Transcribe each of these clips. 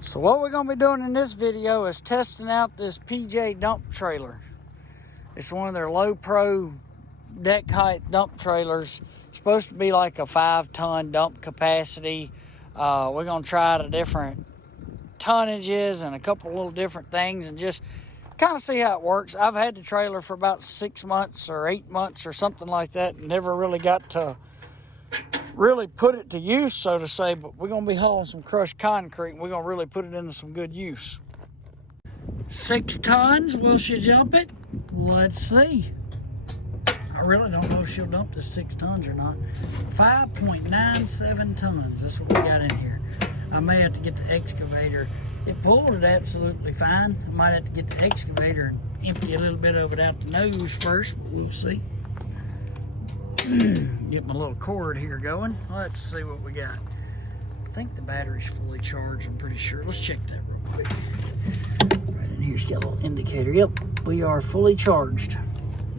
So what we're going to be doing in this video is testing out this PJ dump trailer. It's one of their low pro deck height dump trailers. It's supposed to be like a 5-ton dump capacity. We're going to try the different tonnages and a couple little different things and just kind of see how it works. I've had the trailer for about 6 months or 8 months or something like that and never really got to really put it to use, so to say, but we're going to be hauling some crushed concrete and we're going to really put it into some good use. 6 tons, will she jump it? Let's see. I really don't know if she'll dump the 6 tons or not. 5.97 tons, that's what we got in here. I may have to get the excavator. It pulled it absolutely fine. I might have to get the excavator and empty a little bit of it out the nose first, but we'll see. Get my little cord here going. Let's see what we got. I think the battery's fully charged, I'm pretty sure. Let's check that real quick. Right in here's got a little indicator. Yep, we are fully charged.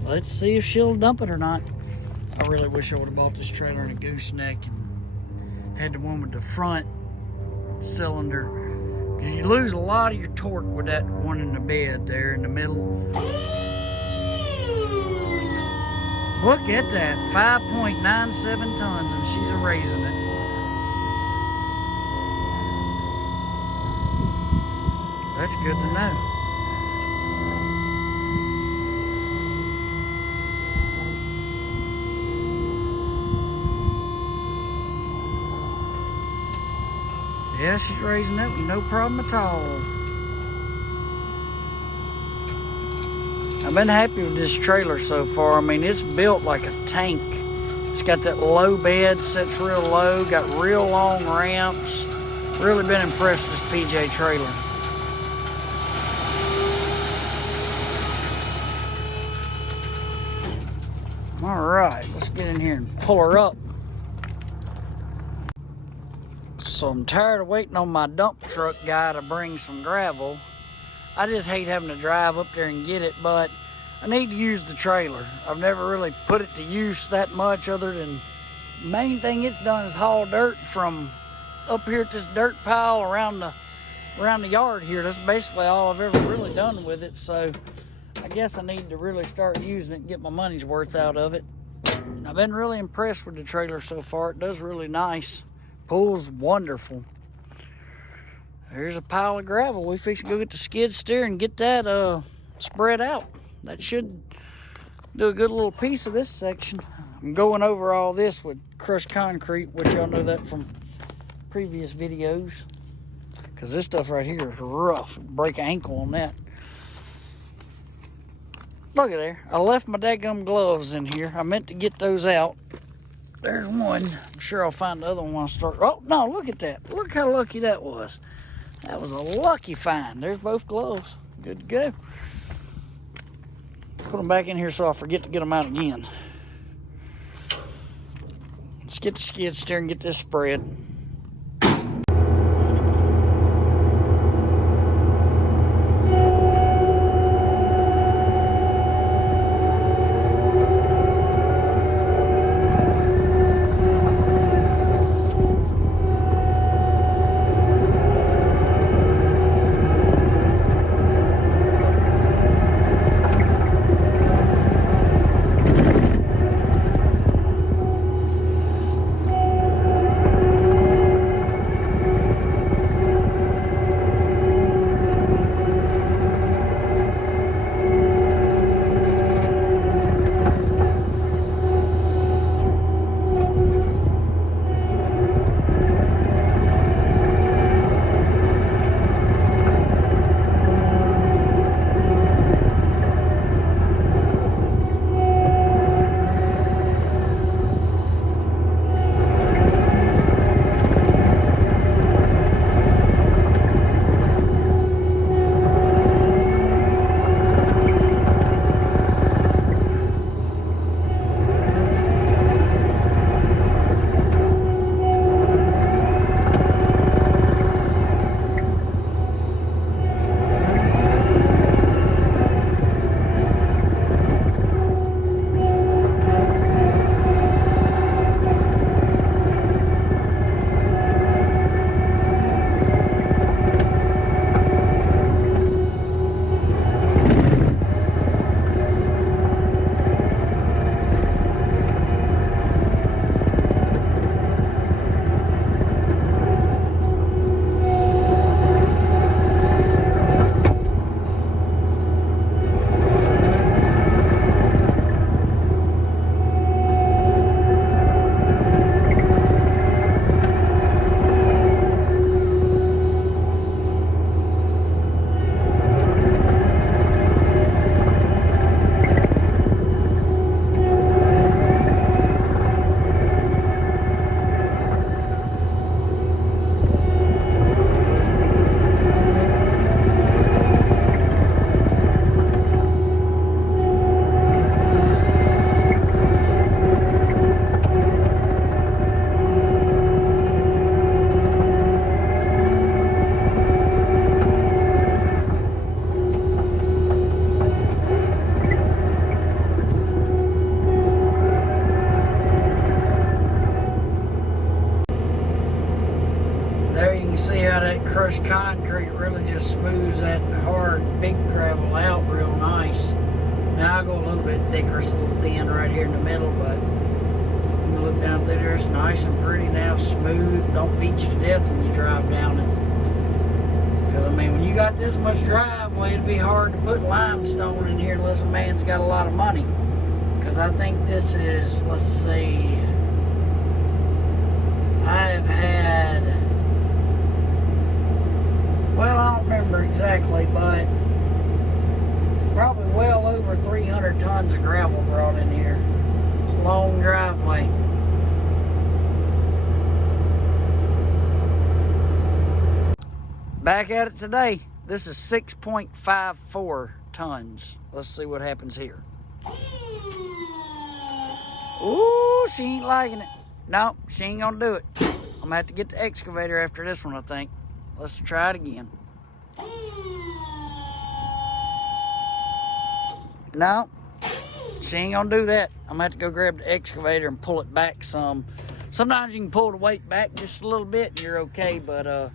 Let's see if she'll dump it or not. I really wish I would have bought this trailer in a gooseneck and had the one with the front cylinder. You lose a lot of your torque with that one in the bed there in the middle. Look at that, 5.97 tons, and she's raising it. That's good to know. Yeah, she's raising it with no problem at all. I've been happy with this trailer so far. I mean, it's built like a tank. It's got that low bed, sits real low, got real long ramps. Really been impressed with this PJ trailer. All right, let's get in here and pull her up. So I'm tired of waiting on my dump truck guy to bring some gravel. I just hate having to drive up there and get it, but I need to use the trailer. I've never really put it to use that much other than the main thing it's done is haul dirt from up here at this dirt pile around the yard here. That's basically all I've ever really done with it. So I guess I need to really start using it and get my money's worth out of it. I've been really impressed with the trailer so far. It does really nice. Pulls wonderful. There's a pile of gravel. We fix to go get the skid steer and get that spread out. That should do a good little piece of this section. I'm going over all this with crushed concrete, which y'all know that from previous videos. Because this stuff right here is rough. Break an ankle on that. Look at there. I left my daggum gloves in here. I meant to get those out. There's one. I'm sure I'll find the other one when I start. Oh, no, look at that. Look how lucky that was. That was a lucky find. There's both gloves. Good to go. Put them back in here so I forget to get them out again. Let's get the skid steer and get this spread. Yeah, that crushed concrete really just smooths that hard, big gravel out real nice. Now I go a little bit thicker, it's a little thin right here in the middle, but you look down through there, it's nice and pretty now, smooth. Don't beat you to death when you drive down it. Because, I mean, when you got this much driveway, it'd be hard to put limestone in here unless a man's got a lot of money. Because I think this is, let's see, I've had, well, I don't remember exactly, but probably well over 300 tons of gravel brought in here. It's a long driveway. Back at it today. This is 6.54 tons. Let's see what happens here. Ooh, she ain't liking it. No, she ain't gonna do it. I'm gonna have to get the excavator after this one, I think. Let's try it again. No, she ain't gonna do that. I'm gonna have to go grab the excavator and pull it back some. Sometimes you can pull the weight back just a little bit and you're okay, but all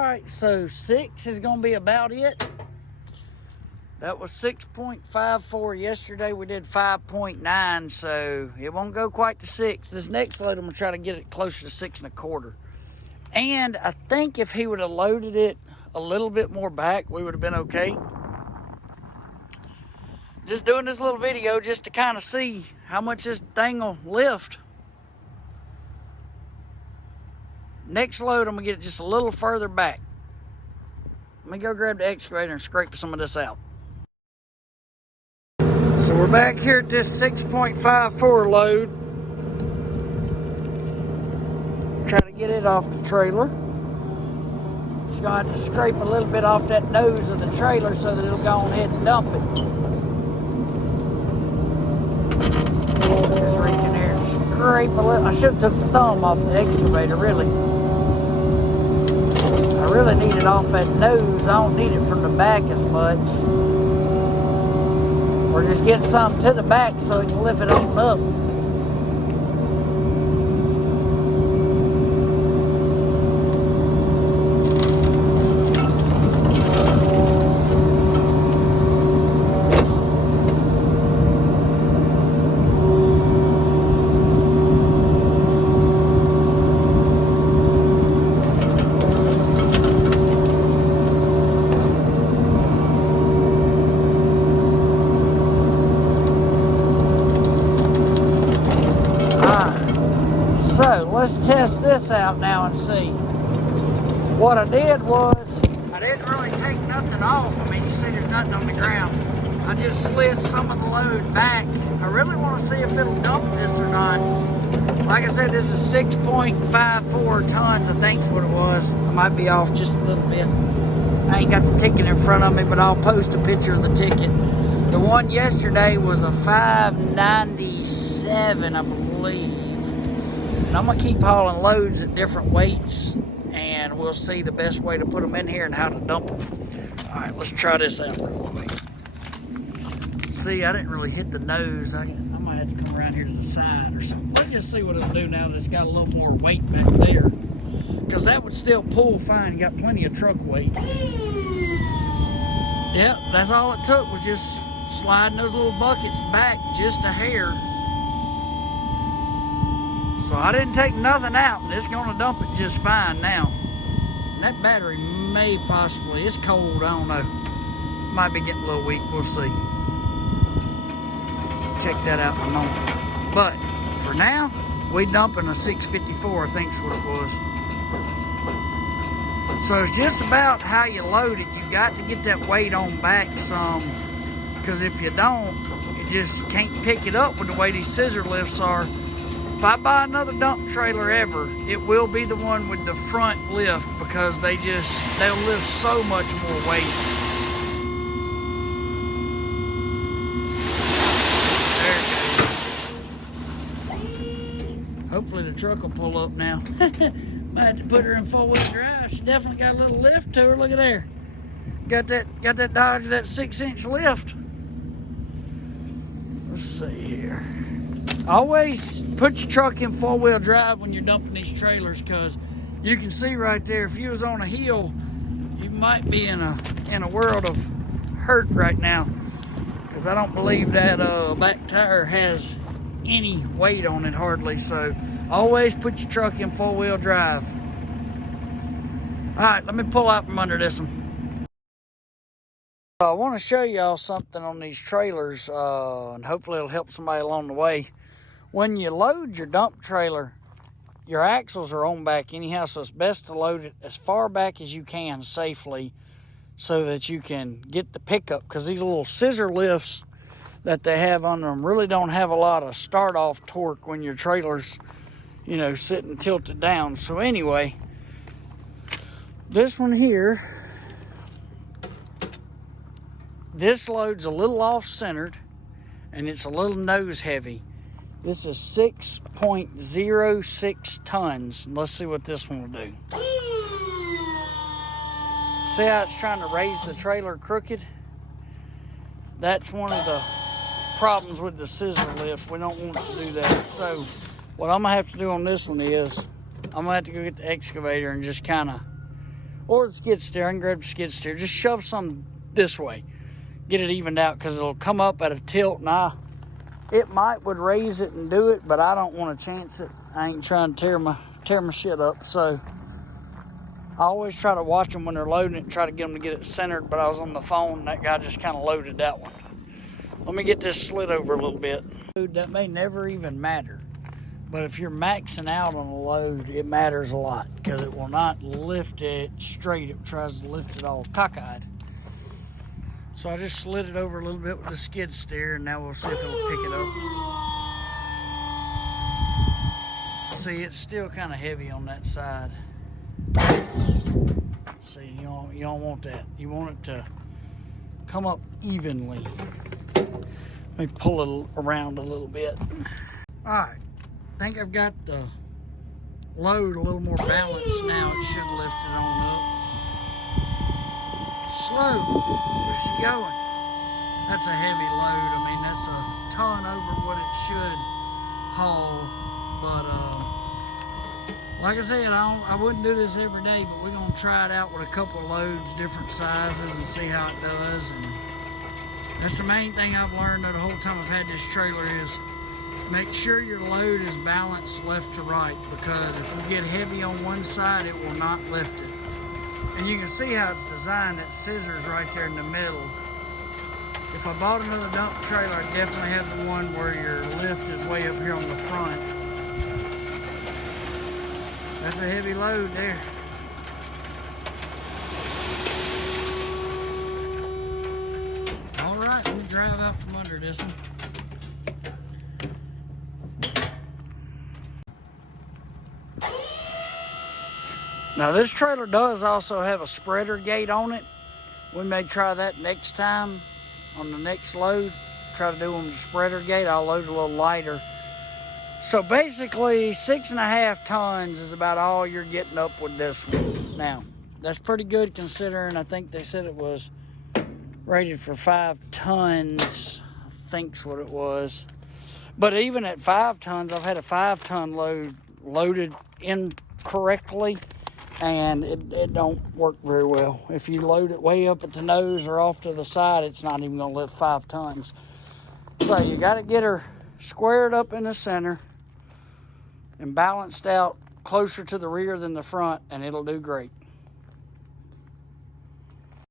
right, so 6 is gonna be about it. That was 6.54 yesterday. We did 5.9, so it won't go quite to 6. This next load, I'm gonna try to get it closer to 6 1/4. And I think if he would have loaded it a little bit more back, we would have been okay. Just doing this little video just to kind of see how much this thing will lift. Next load, I'm gonna get it just a little further back. Let me go grab the excavator and scrape some of this out. So we're back here at this 6.54 load. Try to get it off the trailer. Just gonna have to scrape a little bit off that nose of the trailer so that it'll go on ahead and dump it. Just reach in there and scrape a little. I should have took the thumb off the excavator, really. I really need it off that nose. I don't need it from the back as much. Or just get something to the back so it can lift it on up. So let's test this out now and see. What I did was, I didn't really take nothing off. I mean, you see there's nothing on the ground. I just slid some of the load back. I really want to see if it'll dump this or not. Like I said, this is 6.54 tons, I think's what it was. I might be off just a little bit. I ain't got the ticket in front of me, but I'll post a picture of the ticket. The one yesterday was a 597, I believe. And I'm gonna keep hauling loads at different weights, and we'll see the best way to put them in here and how to dump them. All right, let's try this out real quick. See, I didn't really hit the nose. I might have to come around here to the side or something. Let's just see what it'll do now that it's got a little more weight back there. Because that would still pull fine. You got plenty of truck weight. Yep, that's all it took was just sliding those little buckets back just a hair. So I didn't take nothing out, and it's gonna dump it just fine now. And that battery may possibly, it's cold, I don't know. Might be getting a little weak, we'll see. Check that out in a moment. But for now, we dumping a 654, I think's what it was. So it's just about how you load it. You got to get that weight on back some, because if you don't, you just can't pick it up with the way these scissor lifts are. If I buy another dump trailer ever, it will be the one with the front lift, because they'll lift so much more weight. There it goes. Hopefully the truck will pull up now. Might have to put her in 4-wheel drive. She definitely got a little lift to her. Look at there. Got that Dodge, that 6-inch lift. Let's see here. Always put your truck in 4-wheel drive when you're dumping these trailers, because you can see right there, if you was on a hill, you might be in a world of hurt right now, because I don't believe that back tire has any weight on it hardly. So always put your truck in 4-wheel drive. All right, let me pull out from under this one. I want to show y'all something on these trailers, and hopefully it'll help somebody along the way. When you load your dump trailer, your axles are on back anyhow, so it's best to load it as far back as you can safely so that you can get the pickup, because these little scissor lifts that they have on them really don't have a lot of start-off torque when your trailer's, you know, sitting tilted down. So anyway, this one here, this load's a little off-centered and it's a little nose heavy. This is 6.06 tons. Let's see what this one will do. See how it's trying to raise the trailer crooked? That's one of the problems with the scissor lift. We don't want it to do that. So what I'm gonna have to do on this one is I'm gonna have to go get the excavator and just kind of, or the skid steer, I can grab the skid steer, just shove some this way, get it evened out, because it'll come up at a tilt. Now it would raise it and do it, but I don't want to chance it. I ain't trying to tear my shit up. So I always try to watch them when they're loading it and try to get them to get it centered, but I was on the phone and that guy just kind of loaded that one. Let me get this slid over a little bit. That may never even matter, but if you're maxing out on a load, it matters a lot, because it will not lift it straight. It tries to lift it all cockeyed. So I just slid it over a little bit with the skid steer, and now we'll see if it'll pick it up. See, it's still kind of heavy on that side. See, you don't want that. You want it to come up evenly. Let me pull it around a little bit. All right, I think I've got the load a little more balanced now. It should lift it on up. Slow, where's she going? That's a heavy load. I mean, that's a ton over what it should haul. But like I said, I wouldn't do this every day, but we're gonna try it out with a couple of loads, different sizes, and see how it does. And that's the main thing I've learned the whole time I've had this trailer is make sure your load is balanced left to right, because if you get heavy on one side, it will not lift it. And you can see how it's designed, that scissors right there in the middle. If I bought another dump trailer, I'd definitely have the one where your lift is way up here on the front. That's a heavy load there. All right, let me drive out from under this one. Now this trailer does also have a spreader gate on it. We may try that next time on the next load. Try to do them with the spreader gate. I'll load a little lighter. So basically 6.5 tons is about all you're getting up with this one. Now, that's pretty good considering I think they said it was rated for 5 tons, I think's what it was. But even at 5 tons, I've had a 5-ton load loaded incorrectly, and it don't work very well. If you load it way up at the nose or off to the side, it's not even gonna lift 5 tons. So you gotta get her squared up in the center and balanced out closer to the rear than the front, and it'll do great.